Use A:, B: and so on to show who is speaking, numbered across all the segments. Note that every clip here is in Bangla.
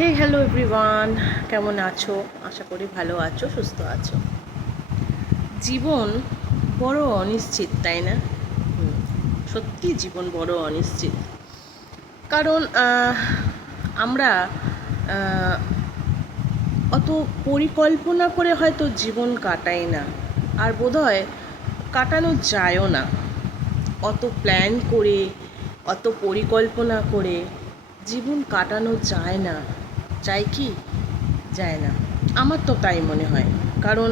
A: হে হ্যালো এভরিওয়ান কেমন আছো? আশা করি ভালো আছো, সুস্থ আছো। জীবন বড় অনিশ্চিত, তাই না? সত্যি জীবন বড় অনিশ্চিত। কারণ আমরা অত পরিকল্পনা করে হয়তো জীবন কাটাই না। আর বোধহয় কাটানো যায়ও না। অত প্ল্যান করে, অত পরিকল্পনা করে জীবন কাটানো যায় না। যায় কি? যায় না। আমার তো তাই মনে হয়। কারণ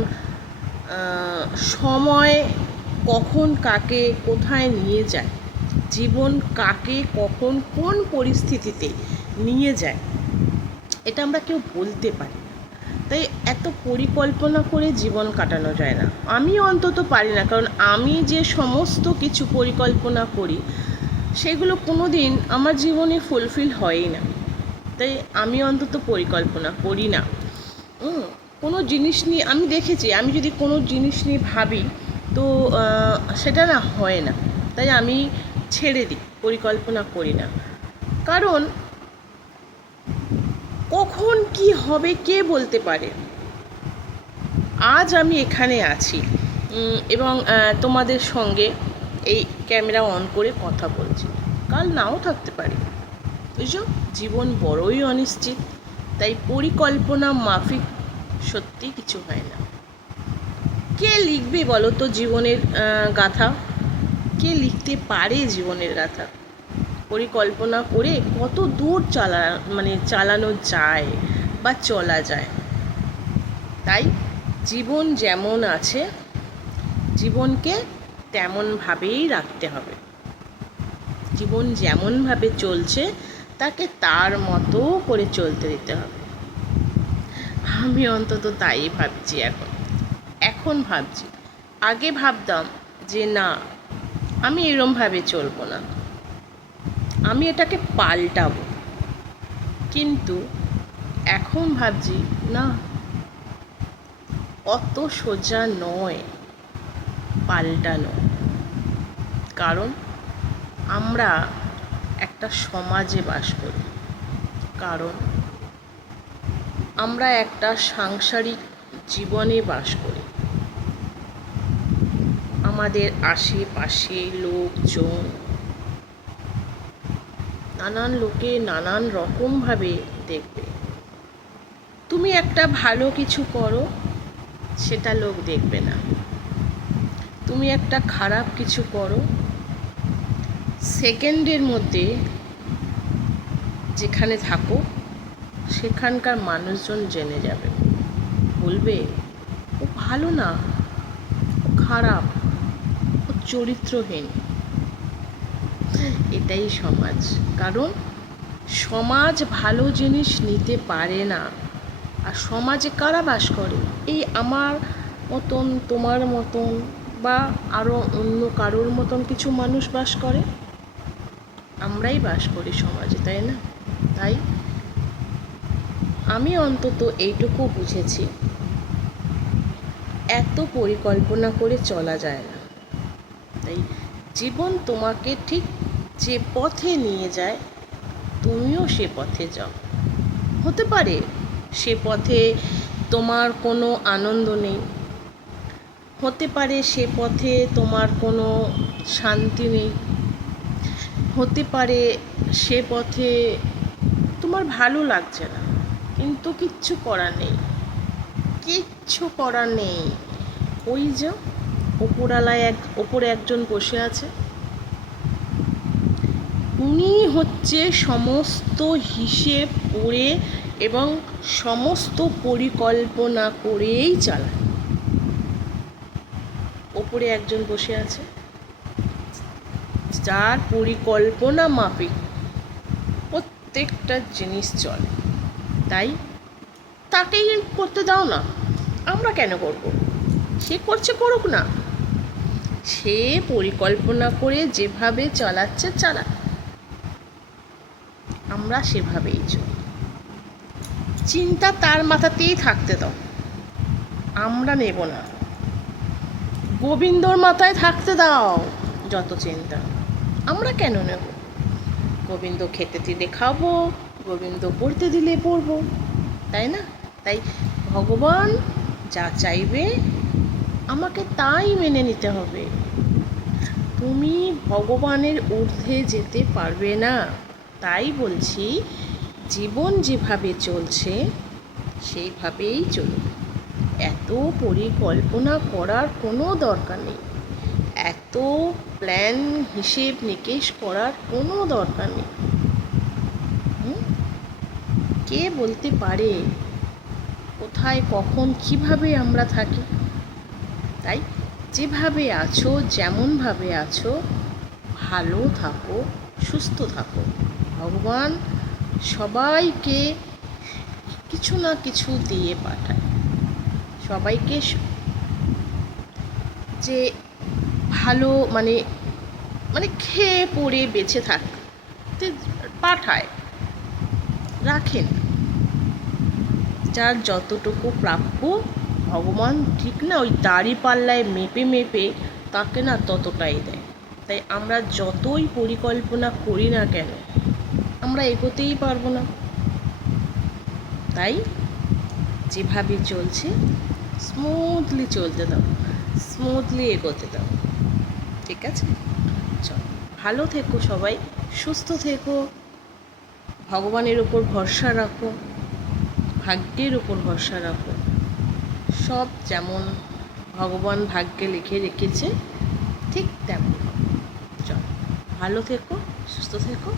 A: সময় কখন কাকে কোথায় নিয়ে যায়, জীবন কাকে কখন কোন পরিস্থিতিতে নিয়ে যায়, এটা আমরা কেউ বলতে পারি তাই এত পরিকল্পনা করে জীবন কাটানো যায় না। আমি অন্তত পারি না। কারণ আমি যে সমস্ত কিছু পরিকল্পনা করি, সেগুলো কোনো দিন আমার জীবনে ফুলফিল হয়ই না। তাই আমি অন্তত পরিকল্পনা করি না। কোনো জিনিস নিয়ে আমি দেখেছি, আমি যদি কোনো জিনিস নিয়ে ভাবি, তো সেটা না হয় না। তাই আমি ছেড়ে দিই, পরিকল্পনা করি না। কারণ, কখন কি হবে কে বলতে পারে? আজ আমি এখানে আছি এবং তোমাদের সঙ্গে এই ক্যামেরা অন করে কথা বলছি। কাল নাও থাকতে পারি। বুঝছ জীবন বড়ই অনিশ্চিত, তাই পরিকল্পনা মাফিক সত্যি কিছু হয় না। কে লিখবে বলো তো জীবনের গাথা? কে লিখতে পারে জীবনের গাথা? পরিকল্পনা করে কত দূর চালা মানে চালানো যায় বা চলা যায়? তাই জীবন যেমন আছে, জীবনকে তেমনভাবেই রাখতে হবে। জীবন যেমনভাবে চলছে তাকে তার মতো করে চলতে দিতে হবে। আমি অন্তত তাই ভাবছি এখন। এখন ভাবছি। আগে ভাবতাম যে না, আমি এরমভাবে চলবো না। আমি এটাকে পাল্টাবো। কিন্তু এখন ভাবছি, না, অত সোজা নয়, পাল্টানো। কারণ আমরা একটা সমাজে বাস করি। কারণ আমরা একটা সাংসারিক জীবনে বাস করি। আমাদের আশেপাশে লোকজন, নানান লোকে নানান রকমভাবে দেখবে। তুমি একটা ভালো কিছু করো, সেটা লোক দেখবে না। তুমি একটা খারাপ কিছু করো সেকেন্ডের মধ্যে যেখানে থাকো, সেখানকার মানুষজন জেনে যাবে। বলবে, ও ভালো না। ও খারাপ। ও চরিত্রহীন। এটাই সমাজ। কারণ সমাজ ভালো জিনিস নিতে পারে না। আর সমাজে কারা বাস করে? এই আমার মতন, তোমার মতন বা আরও অন্য কারোর মতন কিছু মানুষ বাস করে? আমরাই বাস করি সমাজে, তাই না? তাই? আমি অন্তত এইটুকু বুঝেছি। এত পরিকল্পনা করে চলা যায় না। তাই জীবন তোমাকে ঠিক যে পথে নিয়ে যায়, তুমিও সে পথে যাও। হতে পারে সে পথে তোমার কোনো আনন্দ নেই। হতে পারে সে পথে তোমার কোনো শান্তি নেই। হতে পারে সে পথে তোমার ভালো লাগছে না, কিন্তু কিচ্ছু করার নেই, কিচ্ছু করার নেই। ওই যে ওপরালায় এক, ওপরে একজন বসে আছে। উনি হচ্ছে সমস্ত হিসেব করে এবং সমস্ত পরিকল্পনা করেই চালায় ওপরে একজন বসে আছে। যার পরিকল্পনা মাফিক, প্রত্যেকটা জিনিস চলে। তাই তাকেই করতে দাও না। আমরা কেন করব? সে করছে করুক না। সে পরিকল্পনা করে যেভাবে চালাচ্ছে, চালা। আমরা সেভাবেই চলি। চিন্তা তার মাথাতেই থাকতে দাও। আমরা নেব না। গোবিন্দর মাথায় থাকতে দাও যত চিন্তা। আমরা কেন নেব? গোবিন্দ খেতে দিলে খাব, গোবিন্দ পড়তে দিলে পড়ব, তাই না? তাই ভগবান যা চাইবে আমাকে তাই মেনে নিতে হবে। তুমি ভগবানের ঊর্ধ্বে যেতে পারবে না। তাই বলছি, জীবন যেভাবে চলছে, সেইভাবেই চলুন এত পরিকল্পনা করার কোনো দরকার নেই। এত প্ল্যান হিসেব নিকেশ করার কোনো দরকার নেই? কে বলতে পারে? কোথায়, কখন, কীভাবে আমরা থাকি? তাই যেভাবে আছো, যেমনভাবে আছো, ভালো থাকো, সুস্থ থাকো। ভগবান সবাইকে কিছু না কিছু দিয়ে পাঠায়। সবাইকে যে ভালো মানে মানে খেয়ে পড়ে বেঁচে থাকতে পাঠায়, রাখেন। যার যতটুকু প্রাপ্য, ভগবান ঠিক না ওই দাড়ি পাল্লায় মেপে মেপে তাকে না ততটাই দেয়। তাই আমরা যতই পরিকল্পনা করি না কেন, আমরা এগোতেই পারব না। তাই যেভাবে চলছে স্মুথলি চলতে দাও স্মুথলি এগোতে দাও। ঠিক আছে? চল। ভালো থেকো সবাই, সুস্থ থেকো, ভগবানের ওপর ভরসা রাখো, ভাগ্যের ওপর ভরসা রাখো। সব যেমন ভগবান ভাগ্যে লিখে রেখেছে, ঠিক তেমন। চল। ভালো থেকো, সুস্থ থেকো।